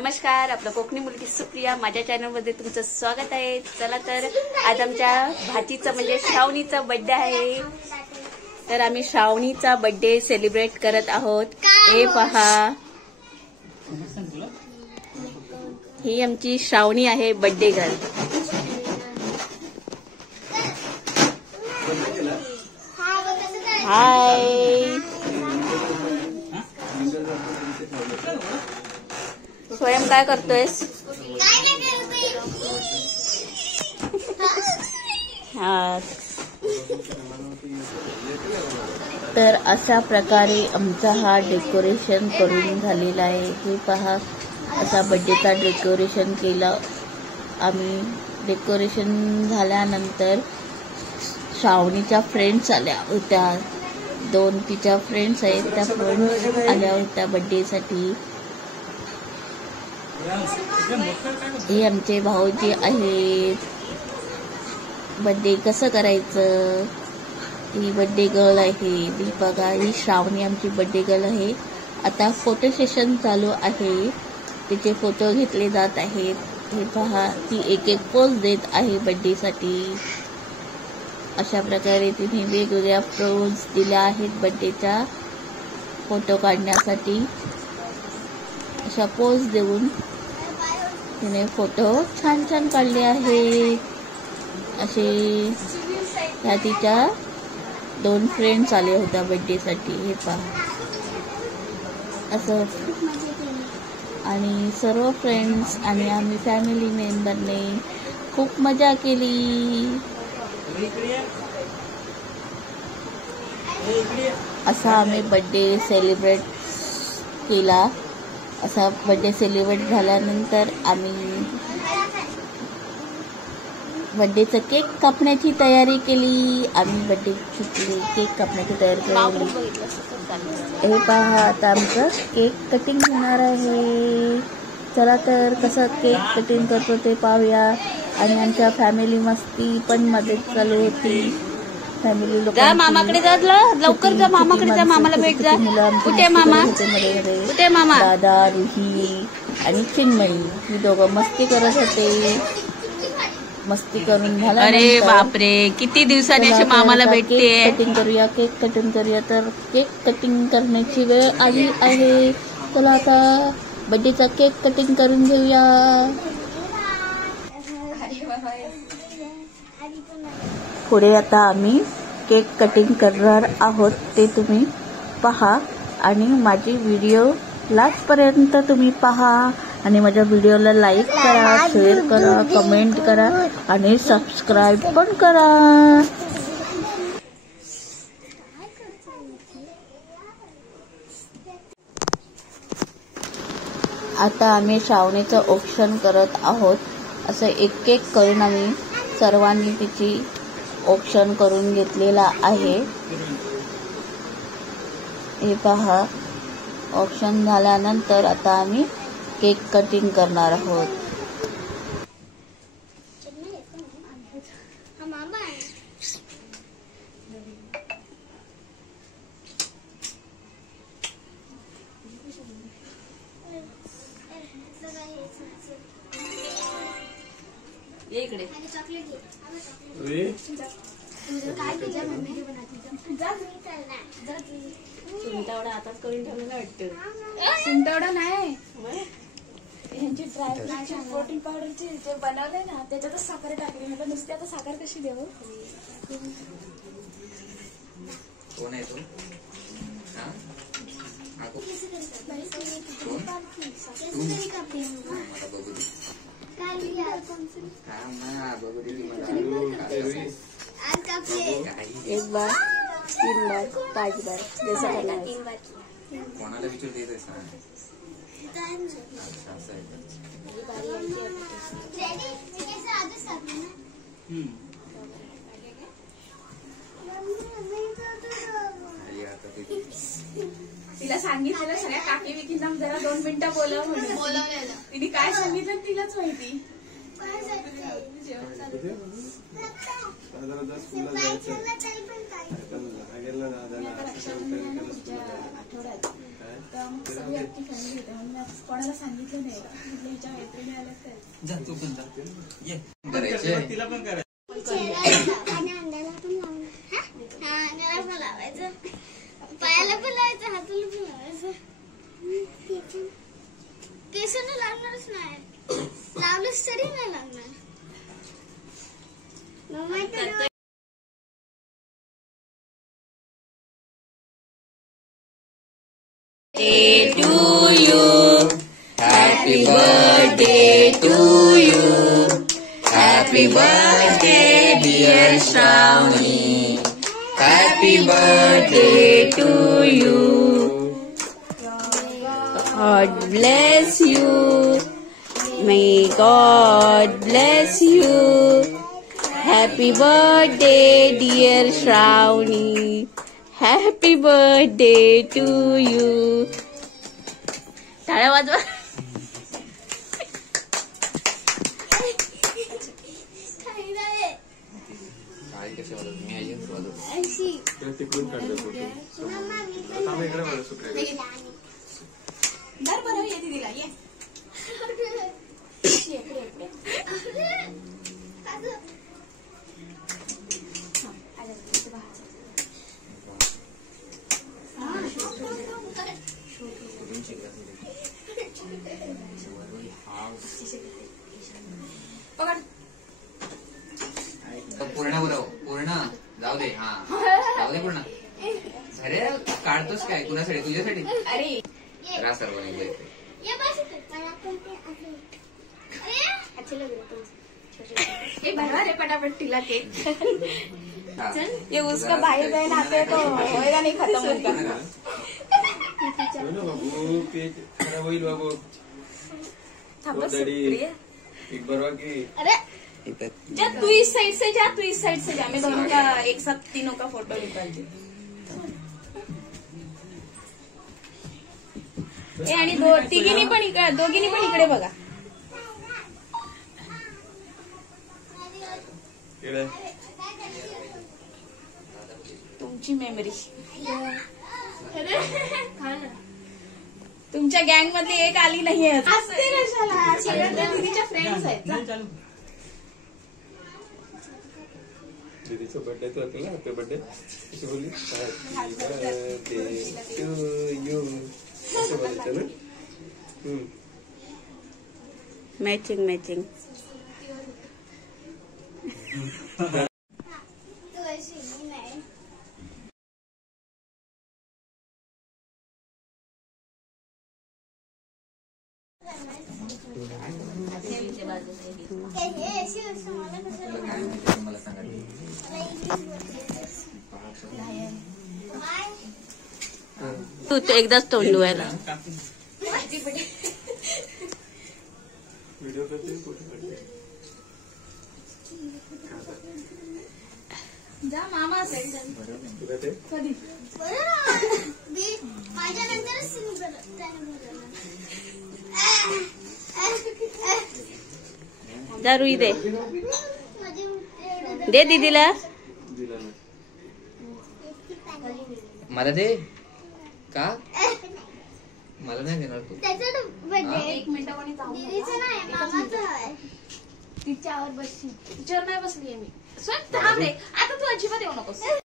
नमस्कार, आपलं कोकणी मुलगी सुप्रिया माझ्या चॅनलमध्ये तुमचं स्वागत आहे। चला तर आज आमच्या भाचीचा म्हणजे श्रावणीचा बर्थडे आहे, तर आम्ही श्रावणीचा बर्थडे सेलिब्रेट करत आहोत। हे पहा, ही आमची श्रावणी आहे, बर्थडे गर्ल। हाय, स्वयं काय करतोयस? हा, तर अशा प्रकारे आमचा हा डेकोरेशन करून झालेला आहे। हे पहा, असा बर्थडेचा डेकोरेशन केलं आम्ही। डेकोरेशन झाल्यानंतर श्रावणीच्या फ्रेंड्स आल्या होत्या, दोन तिच्या फ्रेंड्स आहेत, त्या फ्रेंड्स आल्या होत्या बर्थडेसाठी। हे आमचे भाऊजी आहेत। बर्थडे कसं करायचं, ही बर्थडे गर्ल आहे। ती बघा, ही श्रावणी आमची बर्थडे गर्ल आहे। आता फोटो सेशन चालू आहे, तिचे फोटो घेतले जात आहेत। हे पहा, ती एक एक पोज देत आहे बर्थडे साठी। अशा प्रकारे तिने वेगवेगळ्या पोज दिल्या आहेत बर्थडेच्या फोटो काढण्यासाठी। अशा पोज देऊन तिने फोटो छान छान काढले आहेत। असे ह्या तिच्या दोन फ्रेंड्स आले होत्या बर्थडे साठी। हे पहा, असं आणि सर्व फ्रेंड्स आणि आम्ही फॅमिली मेंबरने खूप मजा केली। असा आम्ही बर्थडे सेलिब्रेट केला। असा बर्थडे सेलिब्रेट झाल्यानंतर आम्ही बर्थडेचा केक कापण्याची तयारी केली। आम्ही बर्थडेची केक कापण्याची तयारी केली। हे पहा, आता आमचं केक कटिंग होणार आहे। चला तर कसं केक कटिंग करतो ते पाहूया। आणि आमच्या फॅमिली मस्ती पण मदत चालू होती। फॅमिली लोक मामाकडे जा, लवकर जा, मामाकडे जा, मामाला भेट जा। कुठे मामा? कुठे मामा? दादा, रुही आणि चिन्मयी ही दोघं मस्ती करत होते। मस्ती करून झाला। अरे बापरे, किती दिवसांनी अशी मामाला भेटते। कटिंग करूया, केक कटिंग करूया। तर केक कटिंग करण्याची वेळ आली आहे। चला आता बर्थडेचा केक कटिंग करून घेऊया। पुढे आता आम्ही केक कटिंग करणार आहोत, ते तुम्ही पहा। आणि माझी व्हिडिओ लास्टपर्यंत तुम्ही पहा आणि माझ्या व्हिडिओला लाईक करा, शेअर करा, कमेंट करा आणि सबस्क्राईब पण करा। आता आम्ही श्रावणीचं ऑप्शन करत आहोत। असं एक एक करून आम्ही सर्वांनी तिची ऑप्शन करून घेतलेला आहे। हे पहा, ऑप्शन झाल्यानंतर आता आम्ही केक कटिंग करणार आहोत। इकडे सुंटावडा आताच करून ठेवलेला वाटतं। सुंटावडा नाही, ह्यांची ड्रायफ्रूटची प्रोटीन पावडरची जे बनवले ना, त्याच्यातच साखर टाकली। म्हटलं नुसती आता साखर कशी देऊ? कोण आहे तो? एक बार, 3 बार, 5 बार जैसा करना है। कोणाला विचारते येत सांग। तिला सांगितलेलं सगळ्या काकी विकींना जरा 2 मिनिटं बोलव म्हणून। तिने काय सांगितलं तिलाच माहिती। तर मग सगळी आमची फॅमिली होते म्हणून मी कोणाला सांगितलं नाही म्हटलं हिच्या मैत्रिणी आल्या तर जा तू पण जा ये करायचे तिला पण करायचं पायाला पण लावायचं हाताला पण लावायचं केसांना लागणारच नाही लावलंच तरी नाही लागणार to you. Happy birthday to you. Happy birthday, dear Shravani. Happy birthday to you. God bless you. May God bless you. Happy birthday, dear Shravani. Happy birthday to you. टाळ्या वाजवा. काय कशी वाजवत मी आई वाजवतो दर बरं येते तिला ये पूर्ण बरं पूर्ण जाऊ दे हा जाऊ दे पूर्ण अरे काढतोस काय कुणासाठी तुझ्यासाठी अरे रा सर्वांनी ये बस ये भरवा रे फटाफट तिला केक ये उसका बाहर बहन आते हैं तो होएगा नहीं खत्म होगा खराब होईल बाबू एक बरवा की अरे जा तू इस साइड से जा तू इस साइड से जा मैं दोनों का एक साथ तीनों का फोटो निकालती हूँ आणि दोघींनी पण इकडे बघा तुमची मेमरी तुमच्या गँग मधली एक आली नाहीये सगळ्या दीदीच्या फ्रेंड्स आहेत ना. दीदीचा बर्थडे तो होता ना हॅपी बर्थडे कशी बोलली हॅपी बर्थडे टू यू असं बोलायचं ना मॅचिंग मॅचिंग. तू अशी नाही मला सांगा तू एकदाच तोंड धुवायला. व्हिडिओ करते फोटो काढते जा मामा असेल तुला ते कधी माझ्या नंतरच जा रुई दे दे दीदीला. दिला ना मला दे का मला नाही देणार तू त्याचा बर्थडे एक मिनिट कोणी जाऊ दीदीचा नाही मामाचा आहे तिच्यावर बसली तिच्यावर नाही बसली मी स्वतः थांब रे आता तू अजिबात येऊ नकोस.